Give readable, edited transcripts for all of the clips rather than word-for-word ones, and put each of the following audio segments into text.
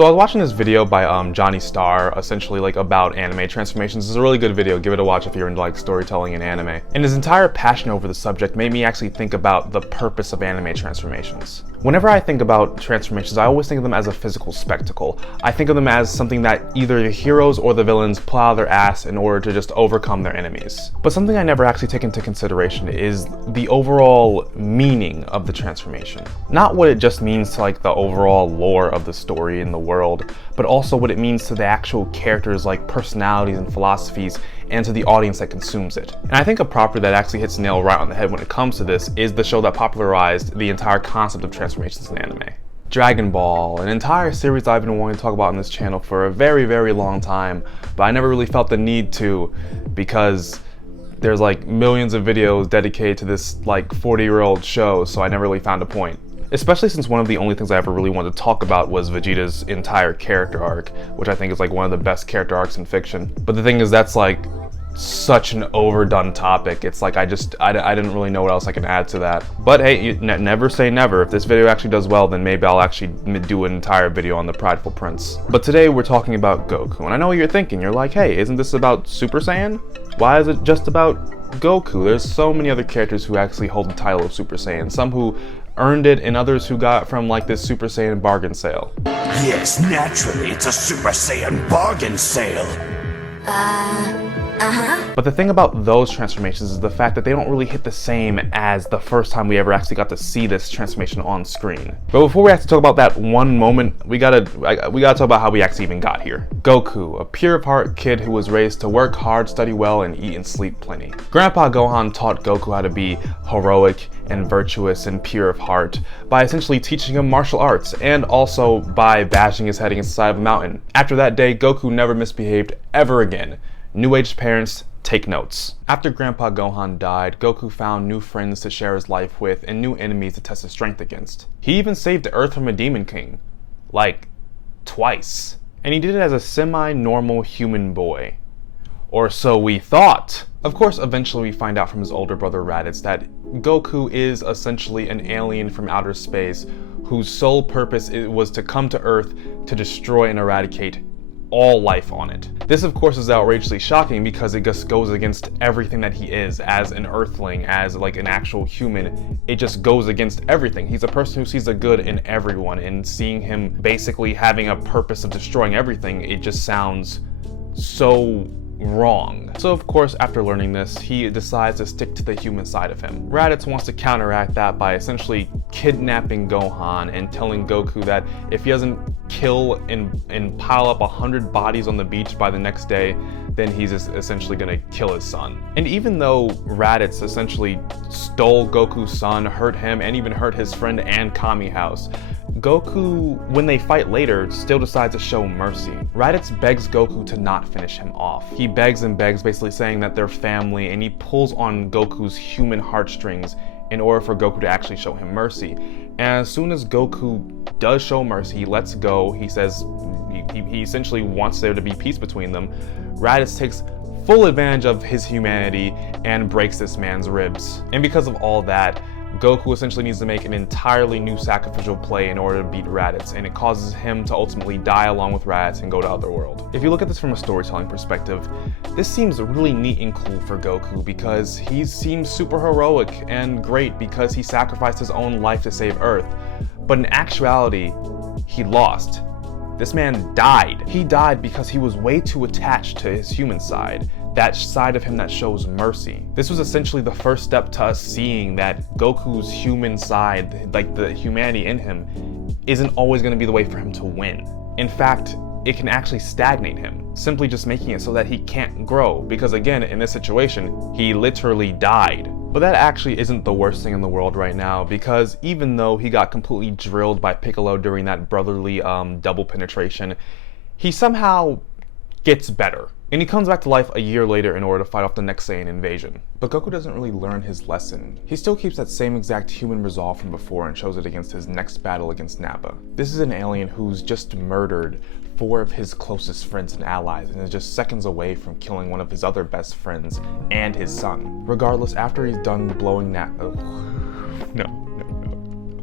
So I was watching this video by Johnny Star, essentially like about anime transformations. It's a really good video, give it a watch if you're into like storytelling and anime. And his entire passion over the subject made me actually think about the purpose of anime transformations. Whenever I think about transformations, I always think of them as a physical spectacle. I think of them as something that either the heroes or the villains plow their ass in order to just overcome their enemies. But something I never actually take into consideration is the overall meaning of the transformation. Not what it just means to like the overall lore of the story and the world, but also what it means to the actual characters, like personalities and philosophies, and to the audience that consumes it. And I think a property that actually hits the nail right on the head when it comes to this is the show that popularized the entire concept of transformations in anime. Dragon Ball, an entire series I've been wanting to talk about on this channel for a very, very long time, but I never really felt the need to, because there's like millions of videos dedicated to this like 40-year-old show, so I never really found a point. Especially since one of the only things I ever really wanted to talk about was Vegeta's entire character arc, which I think is like one of the best character arcs in fiction. But the thing is, that's like such an overdone topic. It's like I didn't really know what else I can add to that. But hey, never say never. If this video actually does well, then maybe I'll actually do an entire video on the Prideful Prince. But today we're talking about Goku, and I know what you're thinking. You're like, hey, isn't this about Super Saiyan? Why is it just about Goku? There's so many other characters who actually hold the title of Super Saiyan. Some who earned it and others who got it from like this Super Saiyan bargain sale. Yes, naturally, it's a Super Saiyan bargain sale. But the thing about those transformations is the fact that they don't really hit the same as the first time we ever actually got to see this transformation on screen. But before we actually talk about that one moment, we gotta talk about how we actually even got here. Goku, a pure of heart kid who was raised to work hard, study well, and eat and sleep plenty. Grandpa Gohan taught Goku how to be heroic and virtuous and pure of heart by essentially teaching him martial arts, and also by bashing his head against the side of a mountain. After that day, Goku never misbehaved ever again. New Age parents, take notes. After Grandpa Gohan died, Goku found new friends to share his life with and new enemies to test his strength against. He even saved the Earth from a Demon King. Like, twice. And he did it as a semi-normal human boy. Or so we thought. Of course, eventually we find out from his older brother Raditz that Goku is essentially an alien from outer space whose sole purpose was to come to Earth to destroy and eradicate all life on it. This of course is outrageously shocking because it just goes against everything that he is as an earthling, as like an actual human. It just goes against everything. He's a person who sees the good in everyone, and seeing him basically having a purpose of destroying everything, it just sounds so wrong. So of course, after learning this, he decides to stick to the human side of him. Raditz wants to counteract that by essentially kidnapping Gohan and telling Goku that if he doesn't kill and pile up 100 bodies on the beach by the next day, then he's just essentially gonna kill his son. And even though Raditz essentially stole Goku's son, hurt him, and even hurt his friend and Kami House, Goku, when they fight later, still decides to show mercy. Raditz begs Goku to not finish him off. He begs and begs, basically saying that they're family, and he pulls on Goku's human heartstrings in order for Goku to actually show him mercy. And as soon as Goku does show mercy, he lets go. He says he essentially wants there to be peace between them. Raditz takes full advantage of his humanity and breaks this man's ribs. And because of all that, Goku essentially needs to make an entirely new sacrificial play in order to beat Raditz, and it causes him to ultimately die along with Raditz and go to Otherworld. If you look at this from a storytelling perspective, this seems really neat and cool for Goku because he seems super heroic and great because he sacrificed his own life to save Earth. But in actuality, he lost. This man died. He died because he was way too attached to his human side, that side of him that shows mercy. This was essentially the first step to us seeing that Goku's human side, like the humanity in him, isn't always going to be the way for him to win. In fact, it can actually stagnate him, simply just making it so that he can't grow, because again, in this situation, he literally died. But that actually isn't the worst thing in the world right now, because even though he got completely drilled by Piccolo during that brotherly double penetration, he somehow gets better. And he comes back to life a year later in order to fight off the next Saiyan invasion. But Goku doesn't really learn his lesson. He still keeps that same exact human resolve from before and shows it against his next battle against Nappa. This is an alien who's just murdered 4 of his closest friends and allies and is just seconds away from killing one of his other best friends and his son. Regardless, after he's done blowing No.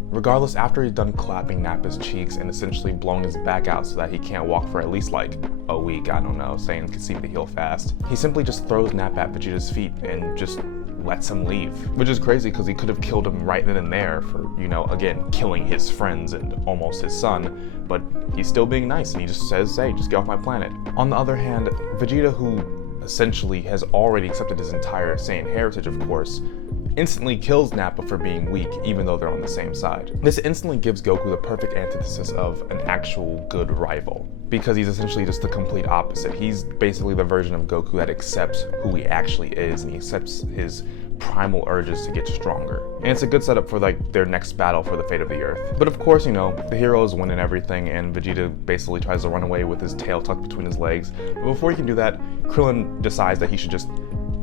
Regardless, after he's done clapping Nappa's cheeks and essentially blowing his back out so that he can't walk for at least like a week, I don't know, Saiyan can seem to heal fast, he simply just throws Nappa at Vegeta's feet and just lets him leave. Which is crazy because he could have killed him right then and there for, you know, again, killing his friends and almost his son, but he's still being nice and he just says, hey, just get off my planet. On the other hand, Vegeta, who essentially has already accepted his entire Saiyan heritage, of course, instantly kills Nappa for being weak, even though they're on the same side. This instantly gives Goku the perfect antithesis of an actual good rival, because he's essentially just the complete opposite. He's basically the version of Goku that accepts who he actually is, and he accepts his primal urges to get stronger. And it's a good setup for like their next battle for the fate of the Earth. But of course, you know, the heroes win and everything, and Vegeta basically tries to run away with his tail tucked between his legs. But before he can do that, Krillin decides that he should just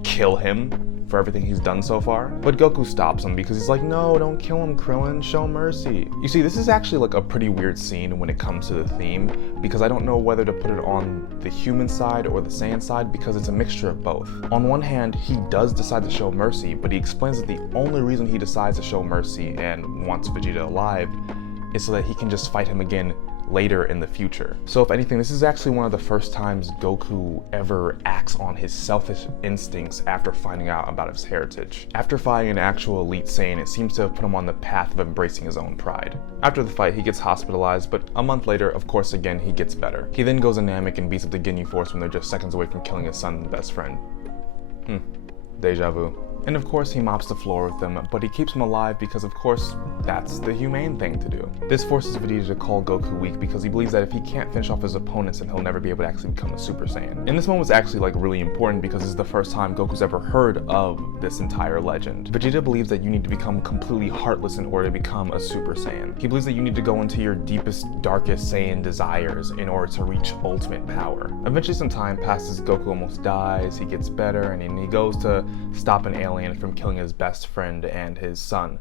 kill him for everything he's done so far. But Goku stops him because he's like, no, don't kill him, Krillin, show mercy. You see, this is actually like a pretty weird scene when it comes to the theme, because I don't know whether to put it on the human side or the Saiyan side, because it's a mixture of both. On one hand, he does decide to show mercy, but he explains that the only reason he decides to show mercy and wants Vegeta alive is so that he can just fight him again later in the future. So if anything, this is actually one of the first times Goku ever acts on his selfish instincts after finding out about his heritage. After fighting an actual elite Saiyan, it seems to have put him on the path of embracing his own pride. After the fight, he gets hospitalized, but a month later, of course, again, he gets better. He then goes to Namek and beats up the Ginyu Force when they're just seconds away from killing his son and best friend. Deja vu. And of course he mops the floor with them, but he keeps him alive because of course that's the humane thing to do. This forces Vegeta to call Goku weak because he believes that if he can't finish off his opponents, then he'll never be able to actually become a Super Saiyan. And this moment was actually like really important because this is the first time Goku's ever heard of this entire legend. Vegeta believes that you need to become completely heartless in order to become a Super Saiyan. He believes that you need to go into your deepest, darkest Saiyan desires in order to reach ultimate power. Eventually some time passes, Goku almost dies, he gets better, and he goes to stop an alien from killing his best friend and his son.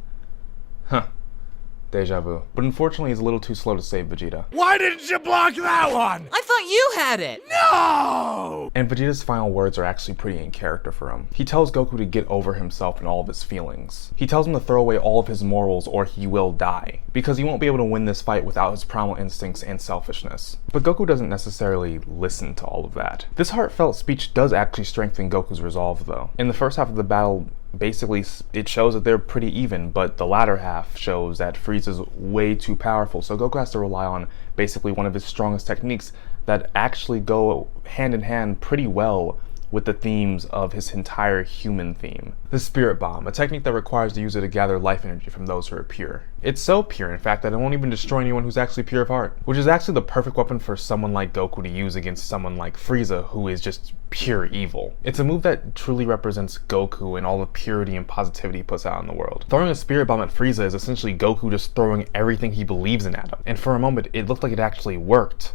Deja vu. But unfortunately, he's a little too slow to save Vegeta. Why didn't you block that one? I thought you had it! No! And Vegeta's final words are actually pretty in character for him. He tells Goku to get over himself and all of his feelings. He tells him to throw away all of his morals or he will die, because he won't be able to win this fight without his primal instincts and selfishness. But Goku doesn't necessarily listen to all of that. This heartfelt speech does actually strengthen Goku's resolve though. In the first half of the battle, basically it shows that they're pretty even, but the latter half shows that Frieza's way too powerful, so Goku has to rely on basically one of his strongest techniques that actually go hand in hand pretty well with the themes of his entire human theme. The Spirit Bomb, a technique that requires the user to gather life energy from those who are pure. It's so pure, in fact, that it won't even destroy anyone who's actually pure of heart, which is actually the perfect weapon for someone like Goku to use against someone like Frieza, who is just pure evil. It's a move that truly represents Goku and all the purity and positivity he puts out in the world. Throwing a Spirit Bomb at Frieza is essentially Goku just throwing everything he believes in at him, and for a moment, it looked like it actually worked.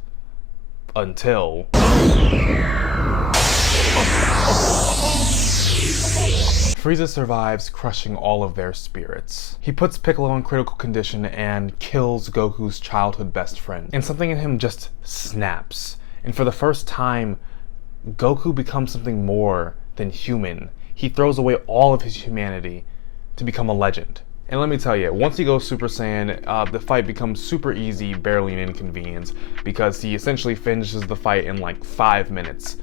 Until... Frieza survives, crushing all of their spirits. He puts Piccolo in critical condition and kills Goku's childhood best friend. And something in him just snaps. And for the first time, Goku becomes something more than human. He throws away all of his humanity to become a legend. And let me tell you, once he goes Super Saiyan, the fight becomes super easy, barely an inconvenience, because he essentially finishes the fight in like 5 minutes.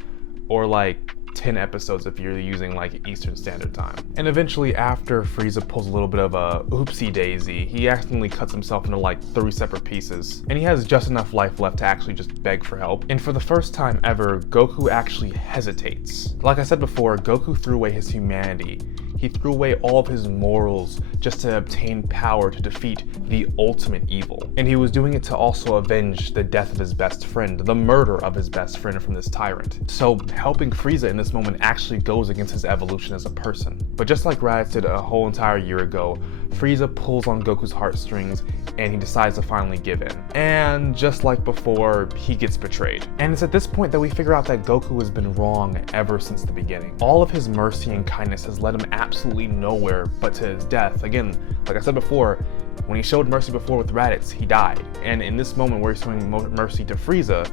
Or like 10 episodes if you're using like Eastern Standard Time. And eventually, after Frieza pulls a little bit of a oopsie daisy, he accidentally cuts himself into like 3 separate pieces. And he has just enough life left to actually just beg for help. And for the first time ever, Goku actually hesitates. Like I said before, Goku threw away his humanity. He threw away all of his morals just to obtain power to defeat the ultimate evil. And he was doing it to also avenge the death of his best friend, the murder of his best friend from this tyrant. So helping Frieza in this moment actually goes against his evolution as a person. But just like Raditz did a whole entire year ago, Frieza pulls on Goku's heartstrings and he decides to finally give in. And just like before, he gets betrayed. And it's at this point that we figure out that Goku has been wrong ever since the beginning. All of his mercy and kindness has led him absolutely nowhere but to his death. Again, like I said before, when he showed mercy before with Raditz, he died. And in this moment where he's showing mercy to Frieza,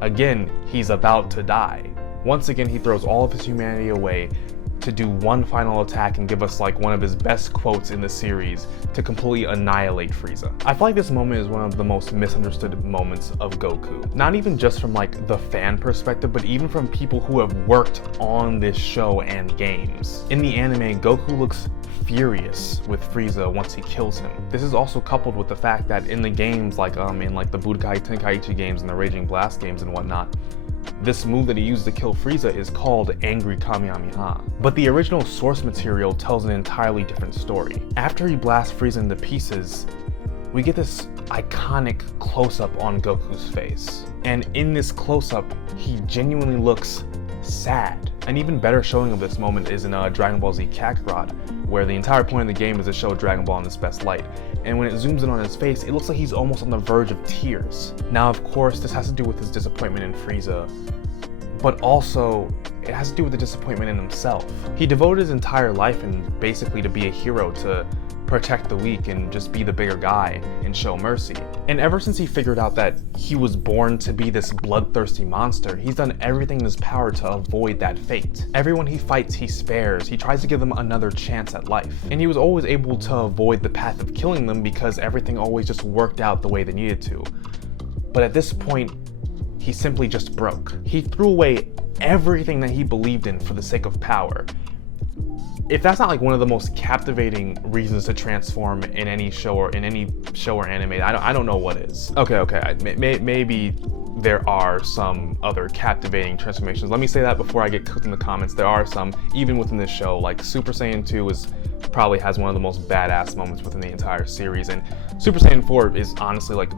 again, he's about to die. Once again, he throws all of his humanity away to do one final attack and give us like one of his best quotes in the series to completely annihilate Frieza. I feel like this moment is one of the most misunderstood moments of Goku. Not even just from like the fan perspective, but even from people who have worked on this show and games. In the anime, Goku looks furious with Frieza once he kills him. This is also coupled with the fact that in the games, like in like the Budokai Tenkaichi games and the Raging Blast games and whatnot, this move that he used to kill Frieza is called Angry Kamehameha. But the original source material tells an entirely different story. After he blasts Frieza into pieces, we get this iconic close-up on Goku's face. And in this close-up, he genuinely looks sad. An even better showing of this moment is in Dragon Ball Z Kakarot, where the entire point of the game is to show Dragon Ball in its best light. And when it zooms in on his face, it looks like he's almost on the verge of tears. Now, of course, this has to do with his disappointment in Frieza, but also it has to do with the disappointment in himself. He devoted his entire life and basically to be a hero, to protect the weak and just be the bigger guy and show mercy. And ever since he figured out that he was born to be this bloodthirsty monster, he's done everything in his power to avoid that fate. Everyone he fights, he spares. He tries to give them another chance at life. And he was always able to avoid the path of killing them because everything always just worked out the way they needed to. But at this point, he simply just broke. He threw away everything that he believed in for the sake of power. If that's not like one of the most captivating reasons to transform in any show or anime, I don't know what is. Okay, maybe there are some other captivating transformations. Let me say that before I get cooked in the comments. There are some, even within this show. Like Super Saiyan 2 probably has one of the most badass moments within the entire series, and Super Saiyan 4 is honestly like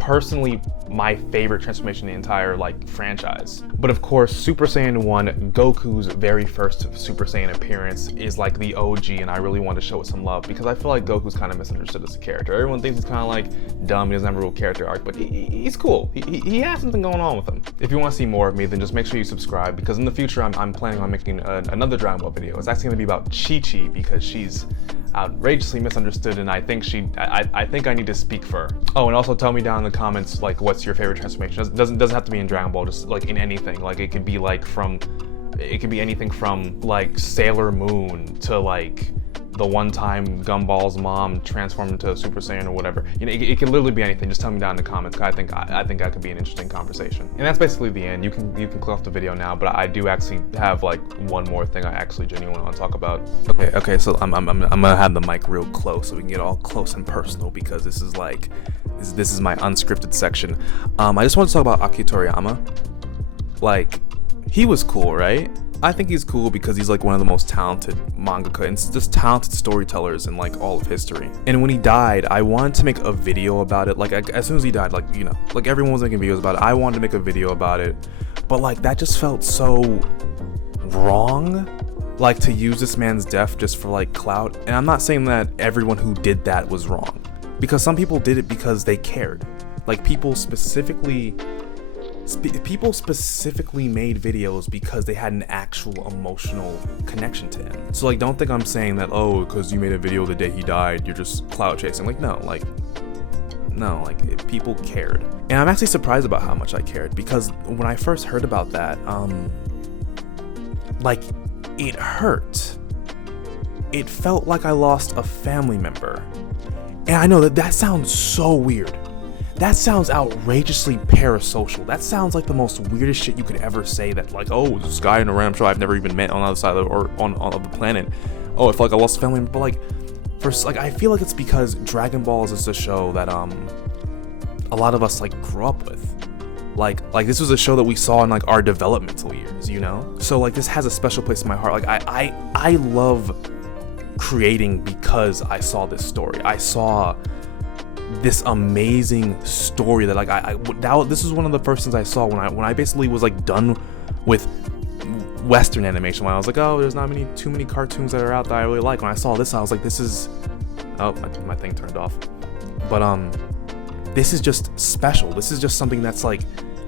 personally my favorite transformation in the entire like franchise. But of course, Super Saiyan 1, Goku's very first Super Saiyan appearance, is like the OG, and I really want to show it some love because I feel like Goku's kind of misunderstood as a character. Everyone thinks he's kind of like dumb, he doesn't have a real character arc, but he's cool. He has something going on with him. If you want to see more of me, then just make sure you subscribe, because in the future I'm planning on making another Dragon Ball video. It's actually going to be about Chi-Chi because she's outrageously misunderstood, and I think I need to speak for her. Oh, and also tell me down in the comments like what's your favorite transformation. Doesn't have to be in Dragon Ball, just like in anything. Like it could be anything from like Sailor Moon to like the one time Gumball's mom transformed into a Super Saiyan or whatever. You know, it can literally be anything. Just tell me down in the comments. I think that could be an interesting conversation. And that's basically the end. You can click off the video now, but I do actually have like one more thing I actually genuinely want to talk about. Okay, so I'm gonna have the mic real close so we can get all close and personal, because this is like this is my unscripted section. I just want to talk about Akira Toriyama. Like, he was cool, right? I think he's cool because he's like one of the most talented mangaka and just talented storytellers in like all of history. And when he died, I wanted to make a video about it. Like as soon as he died, like, you know, like everyone was making videos about it, I wanted to make a video about it. But like that just felt so wrong, like to use this man's death just for like clout. And I'm not saying that everyone who did that was wrong, because some people did it because they cared. Like people specifically made videos because they had an actual emotional connection to him. So like, don't think I'm saying that, oh, because you made a video the day he died, you're just clout chasing. Like, no, people cared. And I'm actually surprised about how much I cared, because when I first heard about that, like, it hurt. It felt like I lost a family member. And I know that sounds so weird. That sounds outrageously parasocial. That sounds like the most weirdest shit you could ever say, that like, oh, this guy in a random show I've never even met on the other side of the planet. Oh, I feel like I lost a family member. But like, I feel like it's because Dragon Ball is just a show that a lot of us like grew up with. Like this was a show that we saw in like our developmental years, you know? So like this has a special place in my heart. Like I love creating because I saw this story. I saw this amazing story that like this is one of the first things I saw when I basically was like done with Western animation, when I was like, oh, there's not too many cartoons that are out that I really like. When I saw this, I was like, this is, oh, my thing turned off. But this is just special. This is just something that's like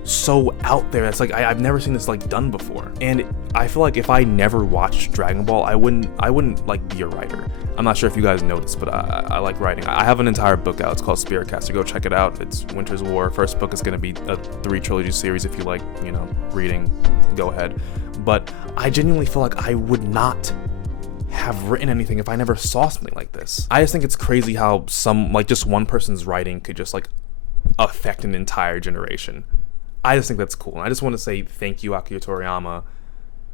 so out there. That's like I've never seen this like done before. And I feel like if I never watched Dragon Ball, I wouldn't like be a writer. I'm not sure if you guys know this, but I like writing. I have an entire book out. It's called Spirit Caster. Go check it out. It's Winter's War. First book is going to be a 3 trilogy series. If you like, you know, reading, go ahead. But I genuinely feel like I would not have written anything if I never saw something like this. I just think it's crazy how just one person's writing could just like affect an entire generation. I just think that's cool. And I just want to say thank you, Akira Toriyama,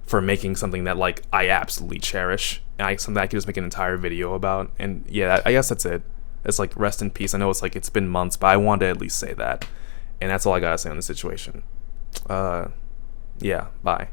for making something that like I absolutely cherish, and something I could just make an entire video about. And yeah, I guess that's it. It's like, rest in peace. I know it's like it's been months, but I wanted to at least say that. And that's all I gotta say on the situation. Yeah, bye.